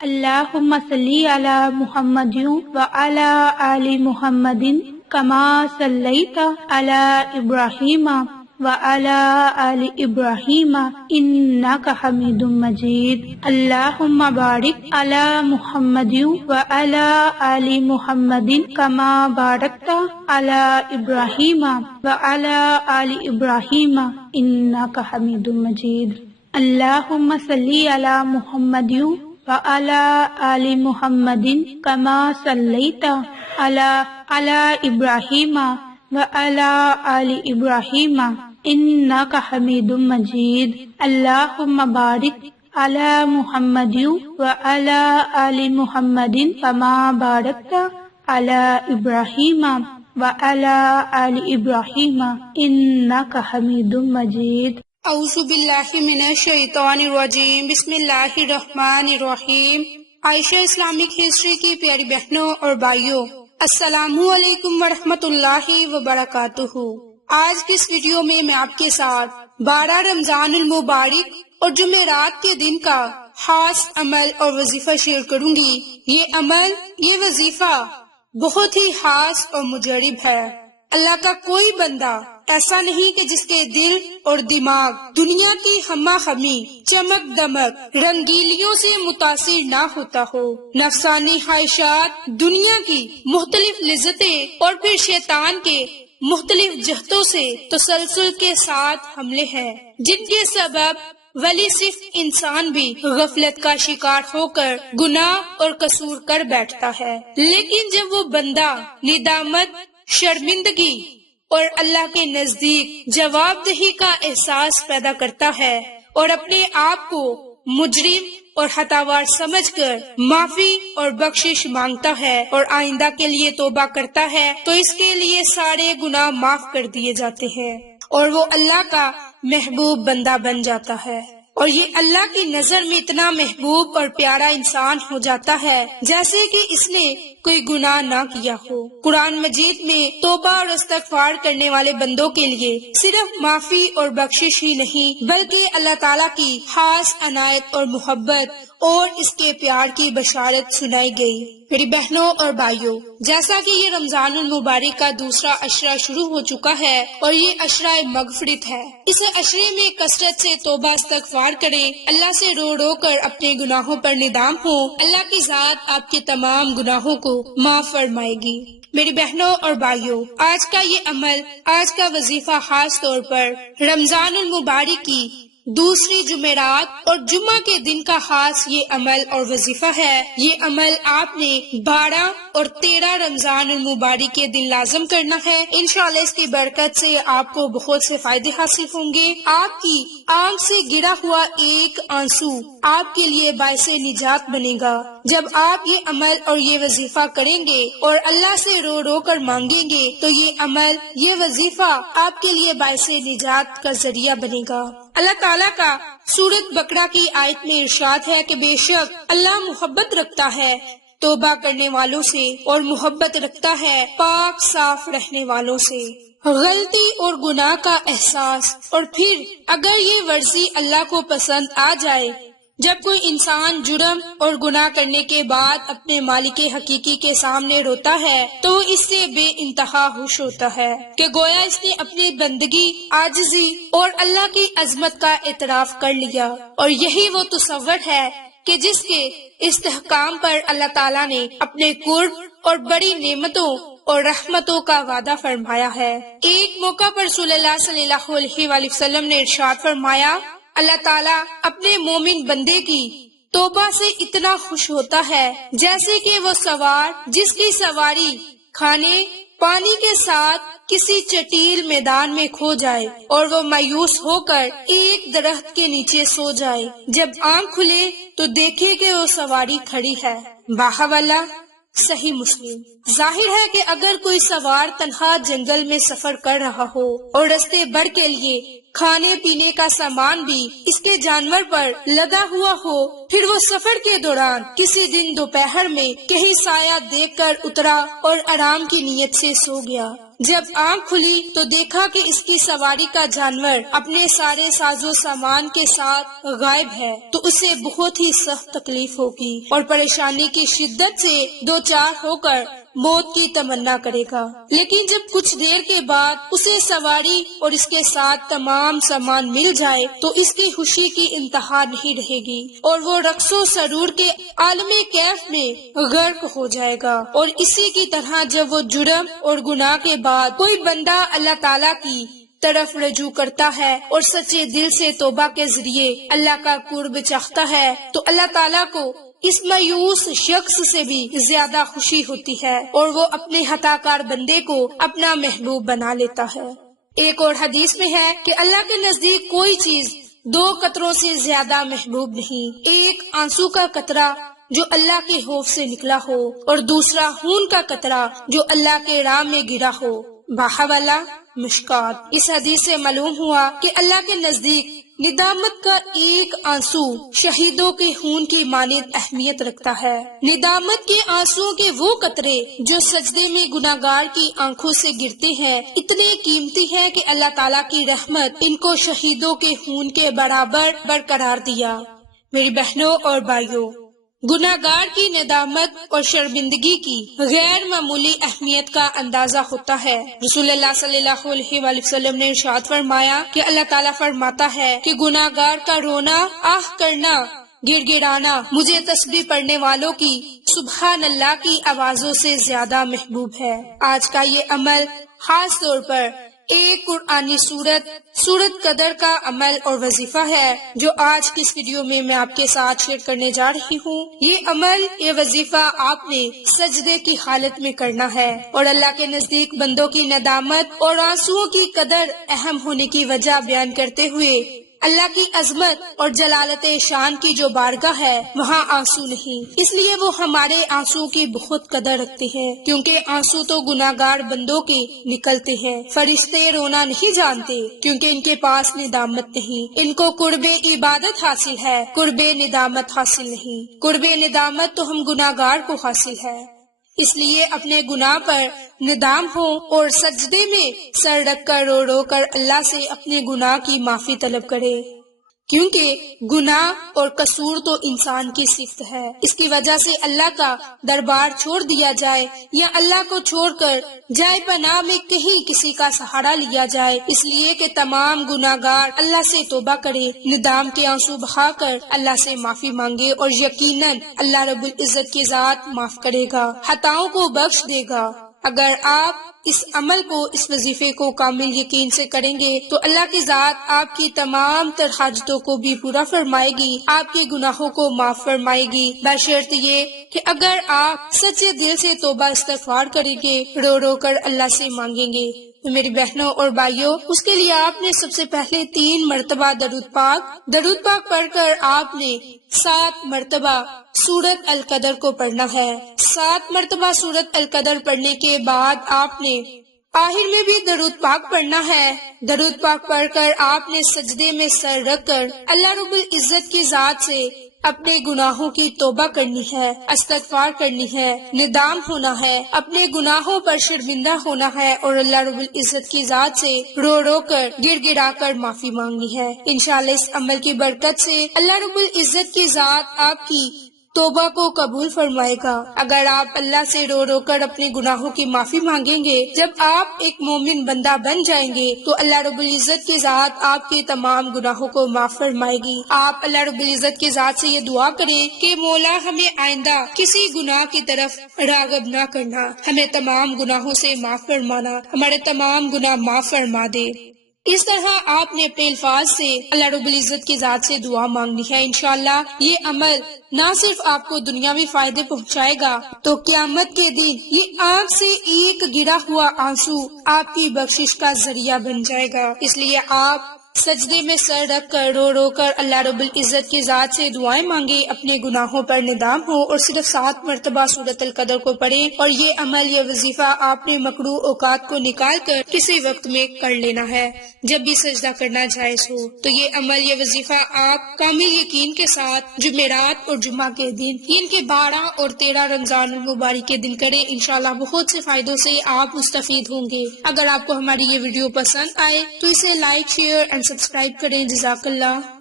اللہم صلی علی محمد وعلی آل محمد کما صلیت علی ابراہیم وعلی آل ابراہیم انک حمید مجید۔ اللہم بارک علی محمد وعلی آل محمد کما بارکت علی ابراہیم وعلی آل ابراہیم انک حمید مجید۔ اللہم صلی علی محمد وعلی آل محمد کما صلیت علی ابراہیم وعلی آل ابراہیم انک حمید مجید۔ اللہم بارک علی محمد وعلی آل محمد کما بارکت علی ابراہیم وعلی آل ابراہیم انک حمید مجید۔ اعوذ باللہ من الشیطان الرجیم، بسم اللہ الرحمن الرحیم۔ عائشہ اسلامک ہسٹری کی پیاری بہنوں اور بھائیوں، السلام علیکم ورحمۃ اللہ وبرکاتہ۔ آج کی اس ویڈیو میں آپ کے ساتھ 12 رمضان المبارک اور جمعرات کے دن کا خاص عمل اور وظیفہ شیئر کروں گی۔ یہ عمل، یہ وظیفہ بہت ہی خاص اور مجرب ہے۔ اللہ کا کوئی بندہ ایسا نہیں کہ جس کے دل اور دماغ دنیا کی ہمہ خمی، چمک دمک، رنگیلیوں سے متاثر نہ ہوتا ہو۔ نفسانی خواہشات، دنیا کی مختلف لذتیں اور پھر شیطان کے مختلف جہتوں سے تسلسل کے ساتھ حملے ہیں، جن کے سبب ولی صرف انسان بھی غفلت کا شکار ہو کر گناہ اور قصور کر بیٹھتا ہے۔ لیکن جب وہ بندہ ندامت، شرمندگی اور اللہ کے نزدیک جواب دہی کا احساس پیدا کرتا ہے اور اپنے آپ کو مجرم اور خطاوار سمجھ کر معافی اور بخشش مانگتا ہے اور آئندہ کے لیے توبہ کرتا ہے، تو اس کے لیے سارے گناہ معاف کر دیے جاتے ہیں اور وہ اللہ کا محبوب بندہ بن جاتا ہے، اور یہ اللہ کی نظر میں اتنا محبوب اور پیارا انسان ہو جاتا ہے جیسے کہ اس نے کوئی گناہ نہ کیا ہو۔ قرآن مجید میں توبہ اور استغفار کرنے والے بندوں کے لیے صرف معافی اور بخشش ہی نہیں بلکہ اللہ تعالیٰ کی خاص عنایت اور محبت اور اس کے پیار کی بشارت سنائی گئی۔ میری بہنوں اور بھائیوں، جیسا کہ یہ رمضان المبارک کا دوسرا عشرہ شروع ہو چکا ہے اور یہ عشرہ مغفرت ہے، اس عشرے میں کثرت سے توبہ استغفار کریں، اللہ سے رو رو کر اپنے گناہوں پر ندام ہو، اللہ کی ذات آپ کے تمام گناہوں کو معاف فرمائے گی۔ میری بہنوں اور بھائیوں، آج کا یہ عمل، آج کا وظیفہ خاص طور پر رمضان المبارک کی دوسری جمعرات اور جمعہ کے دن کا خاص یہ عمل اور وظیفہ ہے۔ یہ عمل آپ نے 12 اور 13 رمضان المبارک کے دن لازم کرنا ہے۔ انشاءاللہ اس کی برکت سے آپ کو بہت سے فائدے حاصل ہوں گے۔ آپ کی آنکھ سے گرا ہوا ایک آنسو آپ کے لیے باعث نجات بنے گا۔ جب آپ یہ عمل اور یہ وظیفہ کریں گے اور اللہ سے رو رو کر مانگیں گے تو یہ عمل، یہ وظیفہ آپ کے لیے باعث نجات کا ذریعہ بنے گا۔ اللہ تعالیٰ کا سورۃ بقرہ کی آیت میں ارشاد ہے کہ بے شک اللہ محبت رکھتا ہے توبہ کرنے والوں سے اور محبت رکھتا ہے پاک صاف رہنے والوں سے۔ غلطی اور گناہ کا احساس اور پھر اگر یہ ورزی اللہ کو پسند آ جائے، جب کوئی انسان جرم اور گناہ کرنے کے بعد اپنے مالک حقیقی کے سامنے روتا ہے تو وہ اس سے بے انتہا خوش ہوتا ہے کہ گویا اس نے اپنی بندگی، عاجزی اور اللہ کی عظمت کا اعتراف کر لیا، اور یہی وہ تصور ہے کہ جس کے استحکام پر اللہ تعالیٰ نے اپنے قرب اور بڑی نعمتوں اور رحمتوں کا وعدہ فرمایا ہے۔ ایک موقع پر رسول اللہ صلی اللہ علیہ وآلہ وسلم نے ارشاد فرمایا، اللہ تعالیٰ اپنے مومن بندے کی توبہ سے اتنا خوش ہوتا ہے جیسے کہ وہ سوار جس کی سواری کھانے پانی کے ساتھ کسی چٹیل میدان میں کھو جائے اور وہ مایوس ہو کر ایک درخت کے نیچے سو جائے، جب آنکھ کھلے تو دیکھے کہ وہ سواری کھڑی ہے۔ باہوالا صحیح مسلم۔ ظاہر ہے کہ اگر کوئی سوار تنہا جنگل میں سفر کر رہا ہو اور رستے بھر کے لیے کھانے پینے کا سامان بھی اس کے جانور پر لدا ہوا ہو، پھر وہ سفر کے دوران کسی دن دوپہر میں کہیں سایہ دیکھ کر اترا اور آرام کی نیت سے سو گیا، جب آنکھ کھلی تو دیکھا کہ اس کی سواری کا جانور اپنے سارے ساز و سامان کے ساتھ غائب ہے، تو اسے بہت ہی سخت تکلیف ہوگی اور پریشانی کی شدت سے دوچار ہو کر موت کی تمنا کرے گا۔ لیکن جب کچھ دیر کے بعد اسے سواری اور اس کے ساتھ تمام سامان مل جائے تو اس کی خوشی کی انتہا نہیں رہے گی اور وہ رقص و سرور کے عالم کیف میں غرق ہو جائے گا۔ اور اسی کی طرح جب وہ جرم اور گناہ کے بعد کوئی بندہ اللہ تعالیٰ کی طرف رجوع کرتا ہے اور سچے دل سے توبہ کے ذریعے اللہ کا قرب چاہتا ہے تو اللہ تعالیٰ کو اس مایوس شخص سے بھی زیادہ خوشی ہوتی ہے اور وہ اپنے خطا کار بندے کو اپنا محبوب بنا لیتا ہے۔ ایک اور حدیث میں ہے کہ اللہ کے نزدیک کوئی چیز 2 قطروں سے زیادہ محبوب نہیں، ایک آنسو کا قطرہ جو اللہ کے خوف سے نکلا ہو اور دوسرا خون کا قطرہ جو اللہ کے راہ میں گرا ہو۔ باحوالہ مشکات۔ اس حدیث سے معلوم ہوا کہ اللہ کے نزدیک ندامت کا ایک آنسو شہیدوں کے خون کی مانند اہمیت رکھتا ہے۔ ندامت کے آنسوؤں کے وہ قطرے جو سجدے میں گناہگار کی آنکھوں سے گرتے ہیں اتنے قیمتی ہیں کہ اللہ تعالیٰ کی رحمت ان کو شہیدوں کے خون کے برابر برقرار دیا۔ میری بہنوں اور بھائیوں، گناہگار کی ندامت اور شرمندگی کی غیر معمولی اہمیت کا اندازہ ہوتا ہے۔ رسول اللہ صلی اللہ علیہ وآلہ وسلم نے ارشاد فرمایا کہ اللہ تعالیٰ فرماتا ہے کہ گناہگار کا رونا، آہ کرنا، گر گرانا مجھے تسبیح پڑھنے والوں کی سبحان اللہ کی آوازوں سے زیادہ محبوب ہے۔ آج کا یہ عمل خاص طور پر ایک قرآنی سورت قدر کا عمل اور وظیفہ ہے جو آج کی اس ویڈیو میں آپ کے ساتھ شیئر کرنے جا رہی ہوں۔ یہ عمل، یہ وظیفہ آپ نے سجدے کی حالت میں کرنا ہے اور اللہ کے نزدیک بندوں کی ندامت اور آنسوؤں کی قدر اہم ہونے کی وجہ بیان کرتے ہوئے اللہ کی عظمت اور جلالت شان کی جو بارگاہ ہے وہاں آنسو نہیں، اس لیے وہ ہمارے آنسو کی بہت قدر رکھتے ہیں، کیونکہ آنسو تو گناہگار بندوں کے نکلتے ہیں۔ فرشتے رونا نہیں جانتے کیونکہ ان کے پاس ندامت نہیں، ان کو قرب عبادت حاصل ہے، قرب ندامت حاصل نہیں۔ قرب ندامت تو ہم گناہگار کو حاصل ہے، اس لیے اپنے گناہ پر ندام ہو اور سجدے میں سر رکھ کر رو رو کر اللہ سے اپنے گناہ کی معافی طلب کرے، کیونکہ گناہ اور قصور تو انسان کی صفت ہے۔ اس کی وجہ سے اللہ کا دربار چھوڑ دیا جائے یا اللہ کو چھوڑ کر جائے پناہ میں کہیں کسی کا سہارا لیا جائے، اس لیے کہ تمام گناہگار اللہ سے توبہ کرے، ندام کے آنسو بہا کر اللہ سے معافی مانگے اور یقیناً اللہ رب العزت کی ذات معاف کرے گا، خطاؤں کو بخش دے گا۔ اگر آپ اس عمل کو، اس وظیفے کو کامل یقین سے کریں گے تو اللہ کی ذات آپ کی تمام تر حاجتوں کو بھی پورا فرمائے گی، آپ کے گناہوں کو معاف فرمائے گی، بشرط یہ کہ اگر آپ سچے دل سے توبہ استغفار کریں گے، رو رو کر اللہ سے مانگیں گے۔ تو میری بہنوں اور بھائیوں، اس کے لیے آپ نے سب سے پہلے 3 مرتبہ درود پاک پڑھ کر آپ نے 7 مرتبہ سورت القدر کو پڑھنا ہے۔ 7 مرتبہ سورت القدر پڑھنے کے بعد آپ نے آخر میں بھی درود پاک پڑھنا ہے۔ درود پاک پڑھ کر آپ نے سجدے میں سر رکھ کر اللہ رب العزت کی ذات سے اپنے گناہوں کی توبہ کرنی ہے، استغفار کرنی ہے، ندام ہونا ہے، اپنے گناہوں پر شرمندہ ہونا ہے اور اللہ رب العزت کی ذات سے رو رو کر گر گرا کر معافی مانگنی ہے۔ انشاءاللہ اس عمل کی برکت سے اللہ رب العزت کی ذات آپ کی توبہ کو قبول فرمائے گا۔ اگر آپ اللہ سے رو رو کر اپنے گناہوں کی معافی مانگیں گے، جب آپ ایک مومن بندہ بن جائیں گے تو اللہ رب العزت کی ذات آپ کے تمام گناہوں کو معاف فرمائے گی۔ آپ اللہ رب العزت کی ذات سے یہ دعا کریں کہ مولا ہمیں آئندہ کسی گناہ کی طرف راغب نہ کرنا، ہمیں تمام گناہوں سے معاف فرمانا، ہمارے تمام گناہ معاف فرما دے۔ اس طرح آپ نے اپنے الفاظ سے اللہ رب العزت کی ذات سے دعا مانگنی ہے۔ انشاءاللہ یہ عمل نہ صرف آپ کو دنیاوی فائدے پہنچائے گا تو قیامت کے دن یہ آنکھ سے ایک گرا ہوا آنسو آپ کی بخشش کا ذریعہ بن جائے گا۔ اس لیے آپ سجدے میں سر رکھ کر رو رو کر اللہ رب العزت کی ذات سے دعائیں مانگے، اپنے گناہوں پر ندام ہو اور صرف 7 مرتبہ سورۃ القدر کو پڑھیں، اور یہ عمل یا وظیفہ آپ نے مکروہ اوقات کو نکال کر کسی وقت میں کر لینا ہے جب بھی سجدہ کرنا جائز ہو۔ تو یہ عمل یا وظیفہ آپ کامل یقین کے ساتھ جمعرات اور جمعہ کے دن یعنی کہ 12 اور 13 رمضان المبارک کے دن کریں، انشاءاللہ بہت سے فائدوں سے آپ مستفید ہوں گے۔ اگر آپ کو ہماری یہ ویڈیو پسند آئے تو اسے لائک، شیئر اینڈ سبسکرائب کریں۔ جزاک اللہ۔